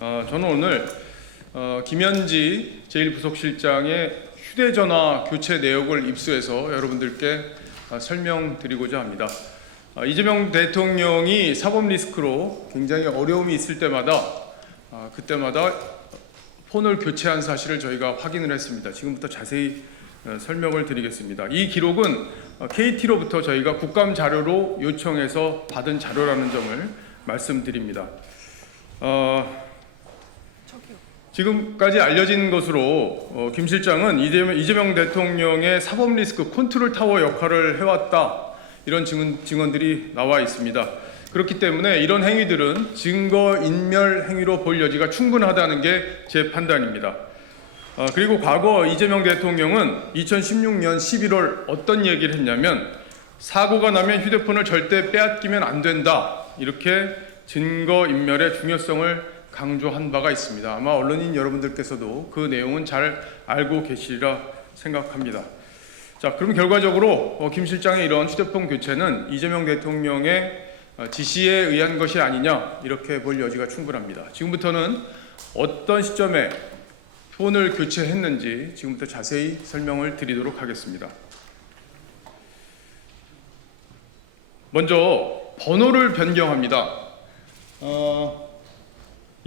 저는 오늘 김현지 제1부속실장의 휴대전화 교체 내역을 입수해서 여러분들께 설명드리고자 합니다. 이재명 대통령이 사법 리스크로 굉장히 어려움이 있을 때마다 그때마다 폰을 교체한 사실을 저희가 확인을 했습니다. 지금부터 자세히 설명을 드리겠습니다. 이 기록은 KT로부터 저희가 국감 자료로 요청해서 받은 자료라는 점을 말씀드립니다. 지금까지 알려진 것으로 김 실장은 이재명 대통령의 사법 리스크 컨트롤 타워 역할을 해왔다, 이런 증언들이 나와 있습니다. 그렇기 때문에 이런 행위들은 증거인멸 행위로 볼 여지가 충분하다는 게 제 판단입니다. 그리고 과거 이재명 대통령은 2016년 11월 어떤 얘기를 했냐면, 사고가 나면 휴대폰을 절대 빼앗기면 안 된다, 이렇게 증거인멸의 중요성을 강조한 바가 있습니다. 아마 언론인 여러분들께서도 그 내용은 잘 알고 계시리라 생각합니다. 자, 그럼 결과적으로 김 실장의 이런 휴대폰 교체는 이재명 대통령의 지시에 의한 것이 아니냐, 이렇게 볼 여지가 충분합니다. 지금부터는 어떤 시점에 폰을 교체했는지 지금부터 자세히 설명을 드리도록 하겠습니다. 먼저 번호를 변경합니다.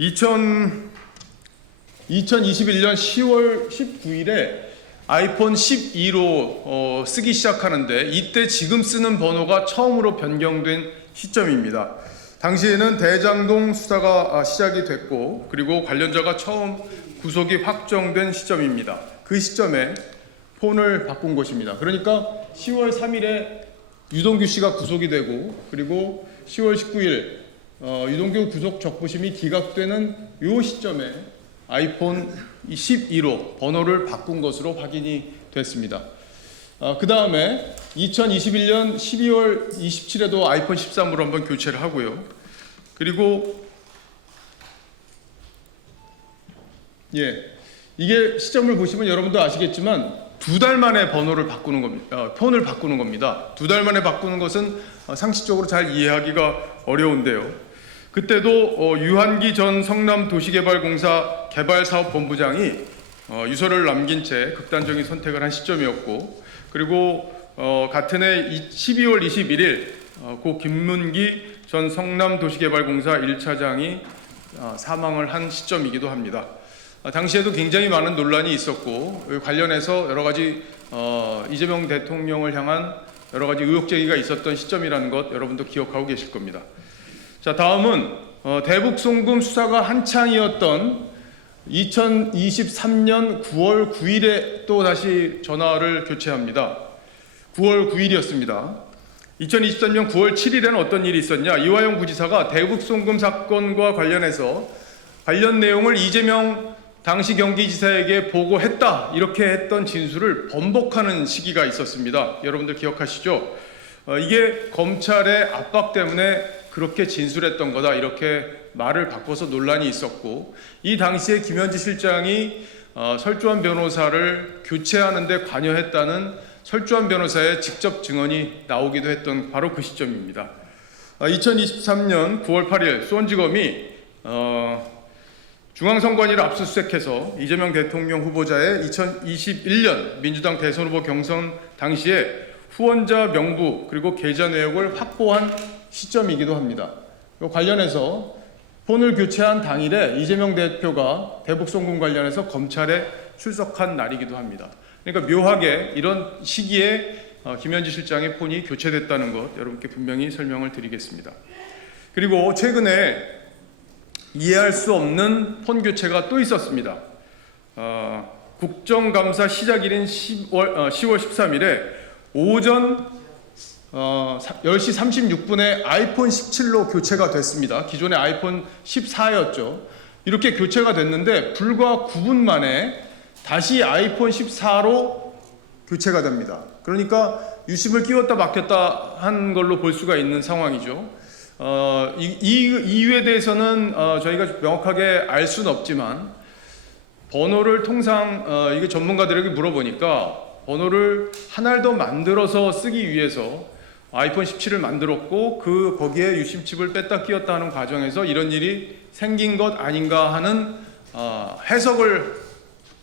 2021년 10월 19일에 아이폰 12로 쓰기 시작하는데, 이때 지금 쓰는 번호가 처음으로 변경된 시점입니다. 당시에는 대장동 수사가 시작이 됐고, 그리고 관련자가 처음 구속이 확정된 시점입니다. 그 시점에 폰을 바꾼 것입니다. 그러니까 10월 3일에 유동규 씨가 구속이 되고, 그리고 10월 19일 유동규 구속 적부심이 기각되는 이 시점에 아이폰 12로 번호를 바꾼 것으로 확인이 됐습니다. 그 다음에 2021년 12월 27일에도 아이폰 13으로 한번 교체를 하고요. 그리고 이게 시점을 보시면 여러분도 아시겠지만 2달 만에 번호를 바꾸는 겁니다. 폰을 바꾸는 겁니다. 2달 만에 바꾸는 것은 상식적으로 잘 이해하기가 어려운데요. 그때도 유한기 전 성남도시개발공사 개발사업본부장이 유서를 남긴 채 극단적인 선택을 한 시점이었고, 그리고 같은 해 12월 21일 고 김문기 전 성남도시개발공사 1차장이 사망을 한 시점이기도 합니다. 당시에도 굉장히 많은 논란이 있었고, 관련해서 여러 가지 이재명 대통령을 향한 여러 가지 의혹 제기가 있었던 시점이라는 것 여러분도 기억하고 계실 겁니다. 자, 다음은 대북 송금 수사가 한창이었던 2023년 9월 9일에 또 다시 전화를 교체합니다. 9월 9일이었습니다. 2023년 9월 7일에는 어떤 일이 있었냐? 이화영 부지사가 대북 송금 사건과 관련해서 관련 내용을 이재명 당시 경기지사에게 보고했다, 이렇게 했던 진술을 번복하는 시기가 있었습니다. 여러분들 기억하시죠? 이게 검찰의 압박 때문에 그렇게 진술했던 거다, 이렇게 말을 바꿔서 논란이 있었고, 이 당시에 김현지 실장이 설주환 변호사를 교체하는 데 관여했다는 설주환 변호사의 직접 증언이 나오기도 했던 바로 그 시점입니다. 2023년 9월 8일 수원지검이 중앙선관위를 압수수색해서 이재명 대통령 후보자의 2021년 민주당 대선 후보 경선 당시에 후원자 명부 그리고 계좌 내역을 확보한 시점이기도 합니다. 관련해서 폰을 교체한 당일에 이재명 대표가 대북 송금 관련해서 검찰에 출석한 날이기도 합니다. 그러니까 묘하게 이런 시기에 김현지 실장의 폰이 교체됐다는 것 여러분께 분명히 설명을 드리겠습니다. 그리고 최근에 이해할 수 없는 폰 교체가 또 있었습니다. 국정감사 시작일인 10월 13일에 오전 10시 36분에 아이폰 17로 교체가 됐습니다. 기존의 아이폰 14였죠. 이렇게 교체가 됐는데 불과 9분 만에 다시 아이폰 14로 교체가 됩니다. 그러니까 유심을 끼웠다 막혔다 한 걸로 볼 수가 있는 상황이죠. 이 이유에 대해서는 저희가 명확하게 알 수는 없지만, 번호를 통상 이게 전문가들에게 물어보니까 번호를 한 알 더 만들어서 쓰기 위해서 아이폰 17을 만들었고 거기에 유심칩을 뺐다 끼웠다 하는 과정에서 이런 일이 생긴 것 아닌가 하는 해석을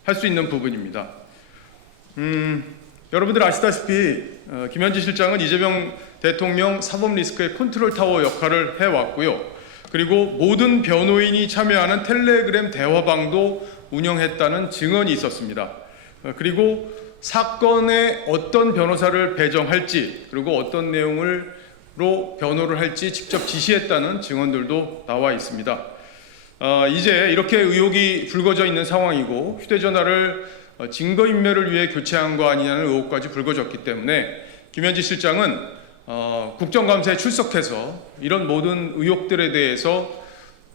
할 수 있는 부분입니다. 여러분들 아시다시피 김현지 실장은 이재명 대통령 사법 리스크의 컨트롤 타워 역할을 해왔고요. 그리고 모든 변호인이 참여하는 텔레그램 대화방도 운영했다는 증언이 있었습니다. 그리고 사건에 어떤 변호사를 배정할지 그리고 어떤 내용으로 변호를 할지 직접 지시했다는 증언들도 나와 있습니다. 이제 이렇게 의혹이 불거져 있는 상황이고 휴대전화를 증거인멸을 위해 교체한 거 아니냐는 의혹까지 불거졌기 때문에 김현지 실장은 국정감사에 출석해서 이런 모든 의혹들에 대해서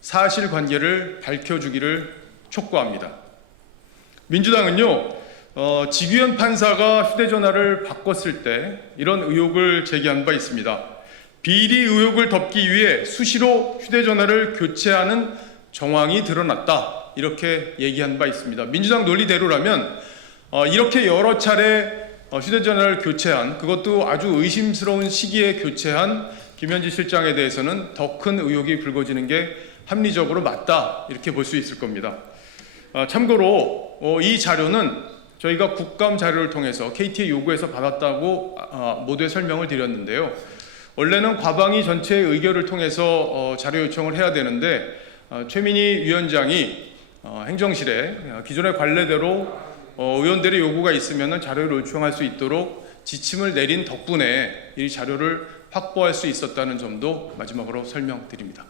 사실관계를 밝혀주기를 촉구합니다. 민주당은요, 지규현 판사가 휴대전화를 바꿨을 때 이런 의혹을 제기한 바 있습니다. 비리 의혹을 덮기 위해 수시로 휴대전화를 교체하는 정황이 드러났다, 이렇게 얘기한 바 있습니다. 민주당 논리대로라면 이렇게 여러 차례 휴대전화를 교체한, 그것도 아주 의심스러운 시기에 교체한 김현지 실장에 대해서는 더 큰 의혹이 불거지는 게 합리적으로 맞다, 이렇게 볼 수 있을 겁니다. 참고로 이 자료는 저희가 국감 자료를 통해서 KT의 요구에서 받았다고 모두의 설명을 드렸는데요. 원래는 과방위 전체의 의결을 통해서 자료 요청을 해야 되는데 최민희 위원장이 행정실에 기존의 관례대로 의원들의 요구가 있으면 자료를 요청할 수 있도록 지침을 내린 덕분에 이 자료를 확보할 수 있었다는 점도 마지막으로 설명드립니다.